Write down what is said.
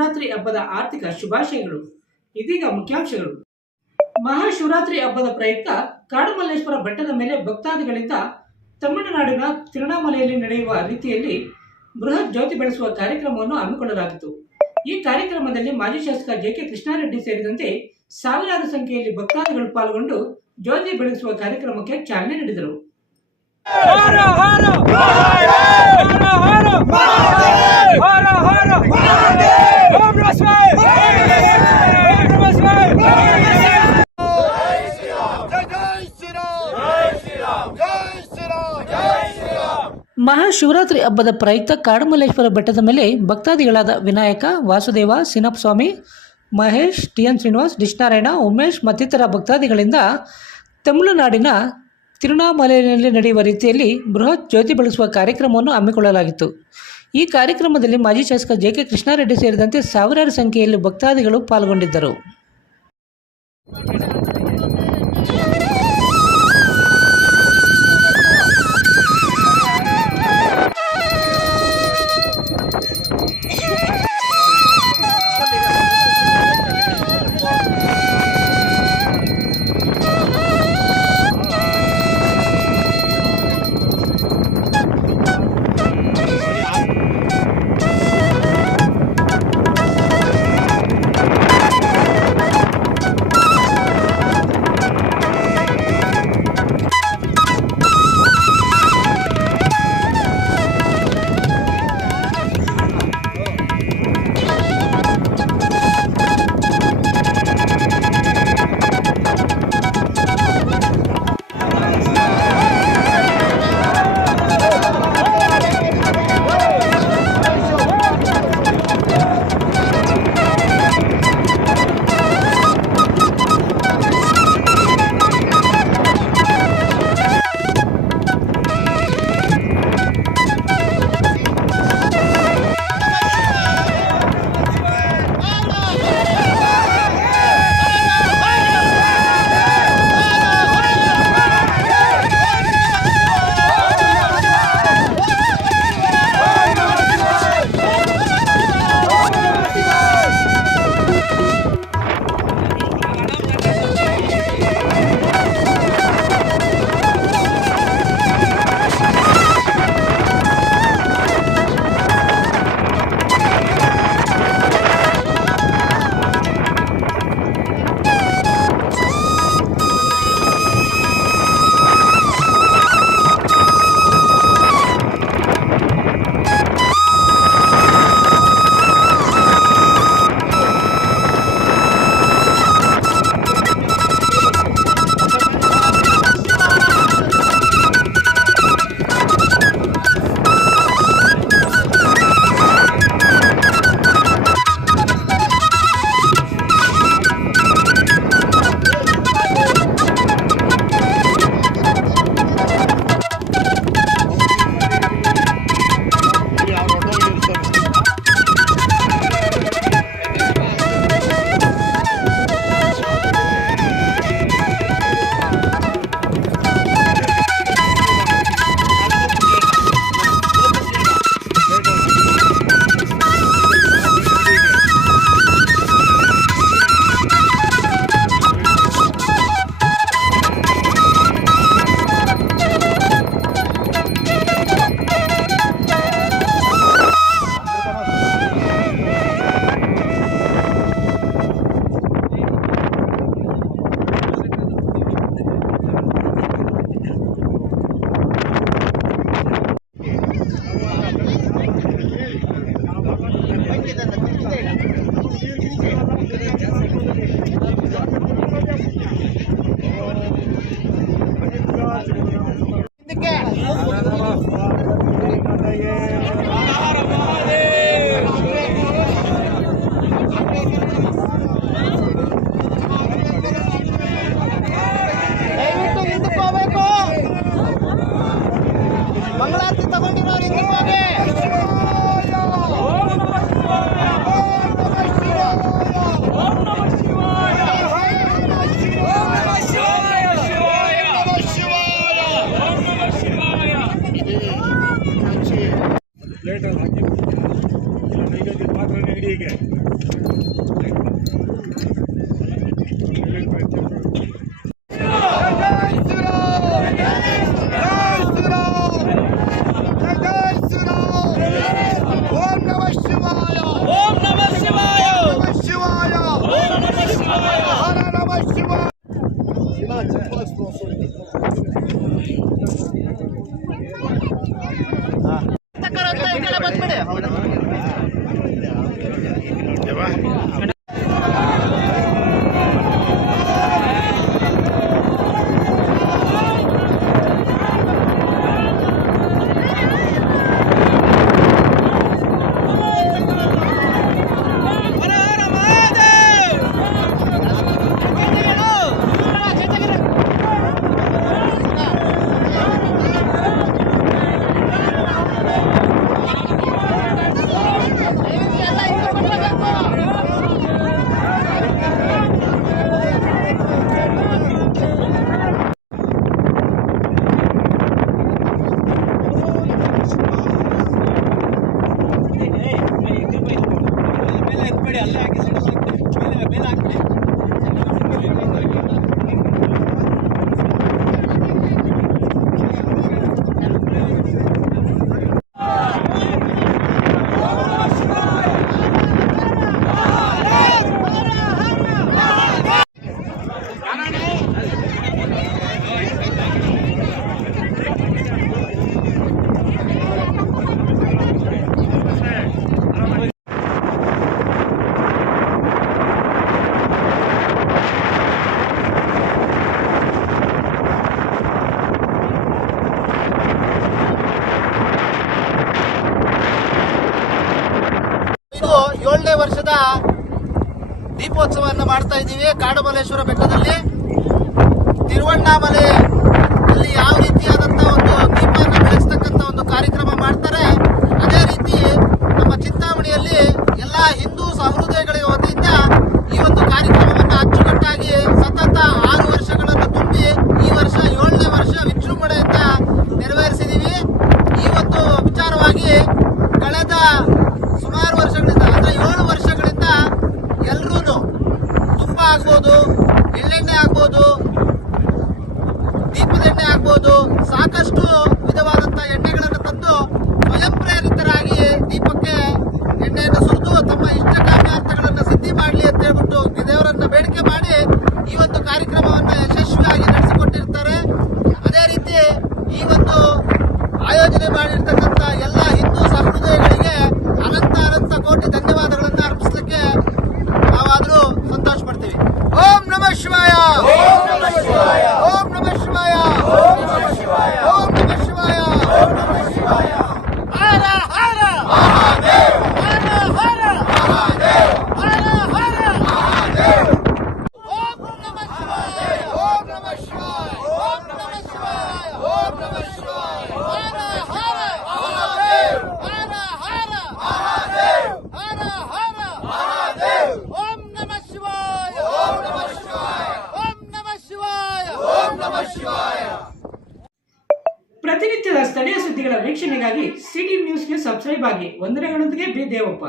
ಮಹಾಶಿವರಾತ್ರಿ ಹಬ್ಬದ ಆರ್ಥಿಕ ಶುಭಾಶಯಗಳು. ಇದೀಗ ಮುಖ್ಯಾಂಶಗಳು. ಮಹಾಶಿವರಾತ್ರಿ ಹಬ್ಬದ ಪ್ರಯುಕ್ತ ಕಾಡುಮಲ್ಲೇಶ್ವರ ಬೆಟ್ಟದ ಮೇಲೆ ಭಕ್ತಾದಿಗಳಿಂದ ತಮಿಳುನಾಡಿನ ತಿರುವಣ್ಣಾಮಲೆಯಲ್ಲಿ ನಡೆಯುವ ರೀತಿಯಲ್ಲಿ ಬೃಹತ್ ಜ್ಯೋತಿ ಬೆಳೆಸುವ ಕಾರ್ಯಕ್ರಮವನ್ನು ಹಮ್ಮಿಕೊಳ್ಳಲಾಗಿತ್ತು. ಈ ಕಾರ್ಯಕ್ರಮದಲ್ಲಿ ಮಾಜಿ ಶಾಸಕ ಜೆ.ಕೆ. ಕೃಷ್ಣಾರೆಡ್ಡಿ ಸೇರಿದಂತೆ ಸಾವಿರಾರು ಸಂಖ್ಯೆಯಲ್ಲಿ ಭಕ್ತಾದಿಗಳು ಪಾಲ್ಗೊಂಡು ಜ್ಯೋತಿ ಬೆಳೆಸುವ ಕಾರ್ಯಕ್ರಮಕ್ಕೆ ಚಾಲನೆ ನೀಡಿದರು. ಮಹಾಶಿವರಾತ್ರಿ ಹಬ್ಬದ ಪ್ರಯುಕ್ತ ಕಾಡುಮಲ್ಲೇಶ್ವರ ಬೆಟ್ಟದ ಮೇಲೆ ಭಕ್ತಾದಿಗಳಾದ ವಿನಾಯಕ, ವಾಸುದೇವ, ಸಿನಪ್ ಸ್ವಾಮಿ, ಮಹೇಶ್, ಟಿ.ಎನ್. ಶ್ರೀನಿವಾಸ್, ಡಿಶ್ನಾರಾಯಣ, ಉಮೇಶ್ ಮತ್ತಿತರ ಭಕ್ತಾದಿಗಳಿಂದ ತಮಿಳುನಾಡಿನ ತಿರುವಣ್ಣಾಮಲೆಯಲ್ಲಿ ನಡೆಯುವ ರೀತಿಯಲ್ಲಿ ಬೃಹತ್ ಜ್ಯೋತಿ ಬೆಳೆಸುವ ಕಾರ್ಯಕ್ರಮವನ್ನು ಹಮ್ಮಿಕೊಳ್ಳಲಾಗಿತ್ತು. ಈ ಕಾರ್ಯಕ್ರಮದಲ್ಲಿ ಮಾಜಿ ಶಾಸಕ ಜೆ.ಕೆ. ಕೃಷ್ಣಾರೆಡ್ಡಿ ಸೇರಿದಂತೆ ಸಾವಿರಾರು ಸಂಖ್ಯೆಯಲ್ಲಿ ಭಕ್ತಾದಿಗಳು ಪಾಲ್ಗೊಂಡಿದ್ದರು. ಏಳನೇ ವರ್ಷದ ದೀಪೋತ್ಸವವನ್ನು ಮಾಡ್ತಾ ಇದ್ದೀವಿ ಕಾಡುಮಲ್ಲೇಶ್ವರ ಬೆಟ್ಟದಲ್ಲಿ. ತಿರುವಣ್ಣಾಮಲೆ ಅಲ್ಲಿ ಯಾವ ರೀತಿಯಾದಂತಹ ಒಂದು ದೀಪವನ್ನು ಬೆಳೆಸ್ತಕ್ಕಂಥ ಒಂದು ಕಾರ್ಯಕ್ರಮ ಮಾಡ್ತಾರೆ, ಅದೇ ರೀತಿ ನಮ್ಮ ಚಿಂತಾಮಣಿಯಲ್ಲಿ ಎಲ್ಲಾ ಹಿಂದೂ ಸಹೃದಯಗಳಿಗೆ ವತಿಯಿಂದ ಈ ಒಂದು ಕಾರ್ಯಕ್ರಮವನ್ನು ಅಚ್ಚುಕಟ್ಟಾಗಿ ಸತತ 6 ವರ್ಷಗಳನ್ನು ತುಂಬಿ ಈ ವರ್ಷ 7ನೇ ವರ್ಷ ವಿಜೃಂಭಣೆಯಿಂದ ನೆರವೇರಿಸಿದ್ದೀವಿ. ಈ ಒಂದು ವಿಚಾರವಾಗಿ ಕಳೆದ ಸುಮಾರು ವರ್ಷಗಳಿಂದ ಅಂದ್ರೆ 7 ವರ್ಷಗಳಿಂದ ಎಲ್ಲರೂ ತುಪ್ಪ ಆಗ್ಬೋದು, ಎಳ್ಳೆಣ್ಣೆ ಆಗ್ಬೋದು, ದೀಪದೆಣ್ಣೆ ಆಗ್ಬೋದು, ಸಾಕಷ್ಟು ವಿಧವಾದಂತಹ ಎಣ್ಣೆಗಳನ್ನು ತಂದು ಸ್ವಯಂ ಪ್ರೇರಿತರಾಗಿ ದೀಪಕ್ಕೆ ಎಣ್ಣೆಯನ್ನು ಸುರಿದು ತಮ್ಮ ಇಷ್ಟ ಕಾಮ್ಯಾರ್ಥಗಳನ್ನು ಸಿದ್ಧಿ ಮಾಡಲಿ ಅಂತ ಹೇಳ್ಬಿಟ್ಟು ದೇವರನ್ನ ಬೇಡಿಕೆ ಮಾಡಿ ಈ ಒಂದು ಕಾರ್ಯಕ್ರಮವನ್ನು ಯಶಸ್ವಿಯಾಗಿ ನಡೆಸಿಕೊಟ್ಟಿರ್ತಾರೆ. ಅದೇ ರೀತಿ ಈ ಒಂದು ಆಯೋಜನೆ ಮಾಡಿರ್ತಕ್ಕಂಥ ಎಲ್ಲ ಹಿಂದೂ ಸಹೃದಯಗಳಿಗೆ ಅನಂತ ಕೋಟಿ ಧನ್ಯವಾದಗಳನ್ನು ಅರ್ಪಿಸಲಿಕ್ಕೆ ನಾವಾದರೂ ಸಂತೋಷ ಪಡ್ತೀವಿ. ಓಂ ನಮಃ ಶಿವಾಯ, ಓಂ ನಮಃ ಶಿವಾಯ, ಓಂ ನಮಃ ಶಿವಾಯ, ಓಂ ನಮಃ ಶಿವಾಯ, ಓಂ ನಮಃ ಶಿವಾಯ, ಓಂ ನಮಃ ಶಿವಾಯ. ಹರ ಹರ ಮಹಾದೇವ್, ಹರ ಹರ ಮಹಾದೇವ್, ಹರ ಹರ ಮಹಾದೇವ್. ಓಂ ನಮಃ ಶಿವಾಯ, ಓಂ ನಮಃ ಶಿವಾಯ, ಓಂ ನಮಃ ಶಿವಾಯ, ಓಂ ನಮಃ ಶಿವಾಯ. ಹರ ಹರ ಮಹಾದೇವ್, ಹರ ಹರ ಮಹಾದೇವ್, ಹರ ಹರ ಮಹಾದೇವ್. ಓಂ ನಮಃ ಶಿವಾಯ, ಓಂ ನಮಃ ಶಿವಾಯ, ಓಂ ನಮಃ ಶಿವಾಯ, ಓಂ ನಮಃ ಶಿವಾಯ. ಪ್ರತಿನಿತ್ಯದ ಸ್ಥಳೀಯ ಸುದ್ದಿಗಳ ವೀಕ್ಷಣೆಗಾಗಿ ಸಿಟಿ ನ್ಯೂಸ್ಗೆ ಸಬ್ಸ್ಕ್ರೈಬ್ ಆಗಿ. ವಂದನೆಗಳೊಂದಿಗೆ ಬಿ ದೇವಪ್ಪ.